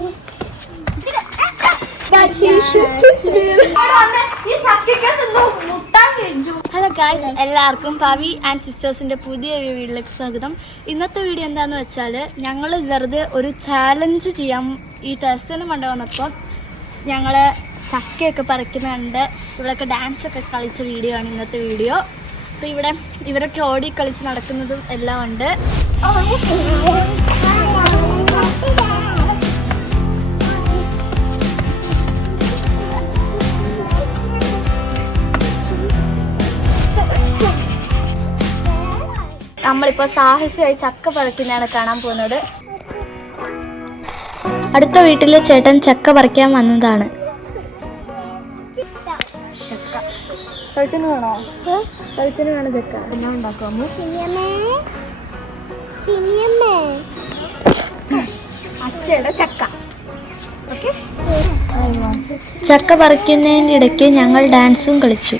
Hello guys, എല്ലാവർക്കും Pavi and സിസ്റ്റേഴ്സിൻ്റെ പുതിയൊരു വീഡിയോയിലേക്ക് സ്വാഗതം. ഇന്നത്തെ വീഡിയോ എന്താണെന്ന് വെച്ചാൽ, ഞങ്ങൾ വെറുതെ ഒരു ചാലഞ്ച് ചെയ്യാം. ഈ ടെസ്റ്റിന് കണ്ടു വന്നപ്പോൾ ഞങ്ങൾ ചക്കയൊക്കെ പറിക്കുന്നുണ്ട്, ഇവിടെയൊക്കെ ഡാൻസൊക്കെ കളിച്ച വീഡിയോ ആണ് ഇന്നത്തെ വീഡിയോ. അപ്പോൾ ഇവിടെ ഇവരൊക്കെ ഓടി കളിച്ച് നടക്കുന്നതും എല്ലാം ഉണ്ട്. നമ്മളിപ്പോൾ സാഹസികമായി ചക്ക പറിക്കുന്നതാണ് കാണാൻ പോകുന്നത്. അടുത്ത വീട്ടിലെ ചേട്ടൻ ചക്ക പറിക്കാൻ വന്നതാണ്. ചക്ക കഴിച്ചിന് വേണോ? കഴിച്ചിന് വേണം ചക്ക. എന്നാ ഉണ്ടാക്കാമോ? അച്ഛയുടെ ചക്ക. ചക്ക പറിക്കുന്നതിൻ്റെ ഇടയ്ക്ക് ഞങ്ങൾ ഡാൻസും കളിച്ചു.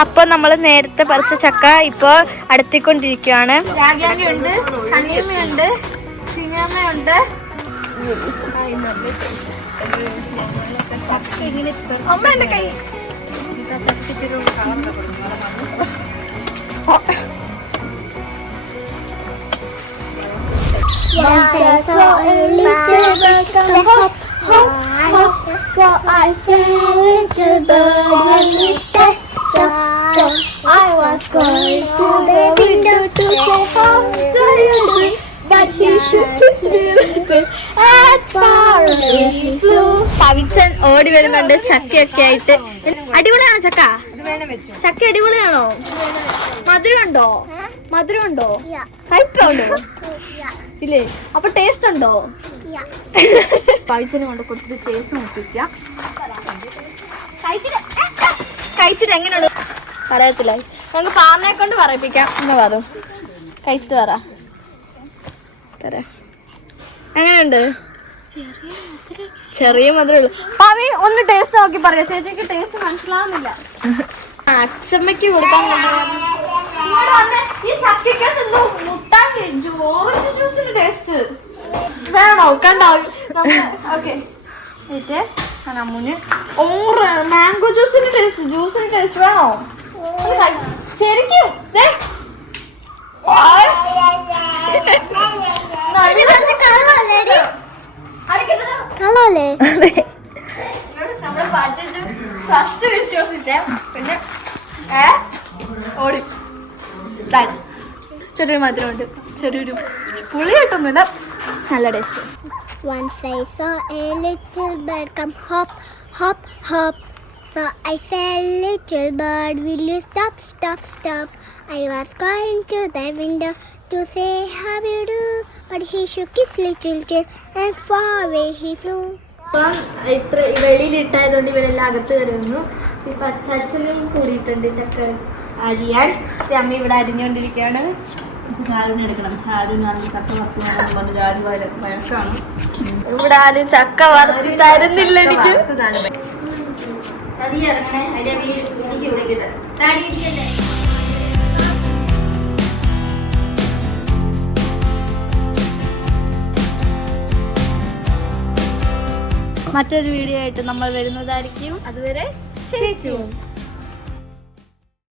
അപ്പോൾ നമ്മൾ നേരത്തെ പറിച്ച ചക്ക ഇപ്പോൾ അടുത്തിക്കൊണ്ടിരിക്കുകയാണ്. രാഗിയാമ്മയുണ്ട്, കണ്ണിയമ്മയുണ്ട്, സിങ്ങമ്മയുണ്ട്. അമ്മ എൻ്റെ കൈ So I said, little bird, when you stop, I was going to the window to say how do you do, but he shook his little as far away he flew. പവിച്ചൻ ഓടി വരുന്നുണ്ട് ചക്കയൊക്കെ ആയിട്ട്. അടിപൊളിയാണോ ചക്ക? ചക്ക അടിപൊളിയാണോ? മധുരമുണ്ടോ? മധുരമുണ്ടോ? കയ്പുണ്ടോ? ഇല്ലേ? അപ്പൊ ടേസ്റ്റ് ഉണ്ടോ? പവിച്ചന് കൊണ്ട് കൊടുത്തിട്ട് ടേസ്റ്റ് നോക്കിക്കാം. കഴിച്ചിട്ട് എങ്ങനെയുണ്ട് പറയത്തില്ല, നമുക്ക് പാറിനെ കൊണ്ട് പറയിപ്പിക്കാം. എന്ന് പറ, കഴിച്ചിട്ട് പറ. എങ്ങനെയുണ്ട്? ചെറിയ മധുരമുള്ളൂ. പാവി ഒന്ന് ടേസ്റ്റ് നോക്കി പറയാം. ചേച്ചിക്ക് ടേസ്റ്റ് മനസ്സിലാവുന്നില്ല. അച്ഛമ്മയ്ക്ക് കൊടുക്കാൻ ഓറഞ്ച് ജ്യൂസിന്റെ ടേസ്റ്റ് വേണോ? കണ്ടോ? ഓക്കെ, അമ്മുന് മാംഗോ ജ്യൂസിന്റെ ടേസ്റ്റ് വേണോ? ശരിക്കും ഫസ്റ്റ് വിശ്വസിച്ച പിന്നെ ഓടി. ചെറിയൊരു മധുരമുണ്ട്, ചെറിയൊരു പുളിയായിട്ടൊന്നുമില്ല, നല്ല taste. Once I saw a little bird come hop, hop, hop. So I said, little bird, will you stop, stop, stop? I was going to the window to say how you do, but he shook his little tail and far away he flew. ഇപ്പം ഇത്ര വെളിയിലിട്ടായതുകൊണ്ട് ഇവരെല്ലാം അകത്ത് വരുന്നു. ഇപ്പം അച്ചാച്ചനും കൂടിയിട്ടുണ്ട് ചക്ക അരിയാൻ. അമ്മ ഇവിടെ അരിഞ്ഞുകൊണ്ടിരിക്കുകയാണ്. ചാരുവിനെ എടുക്കണം. ചാരുവിനാണെങ്കിൽ ചക്ക വറുത്ത് പറഞ്ഞു ചാരു വഴക്കാണ്. ഇവിടെ ആരും ചക്ക വറുത്ത് തരുന്നില്ല എനിക്ക്. മറ്റൊരു വീഡിയോ ആയിട്ട് നമ്മൾ വരുന്നതായിരിക്കും. അതുവരെ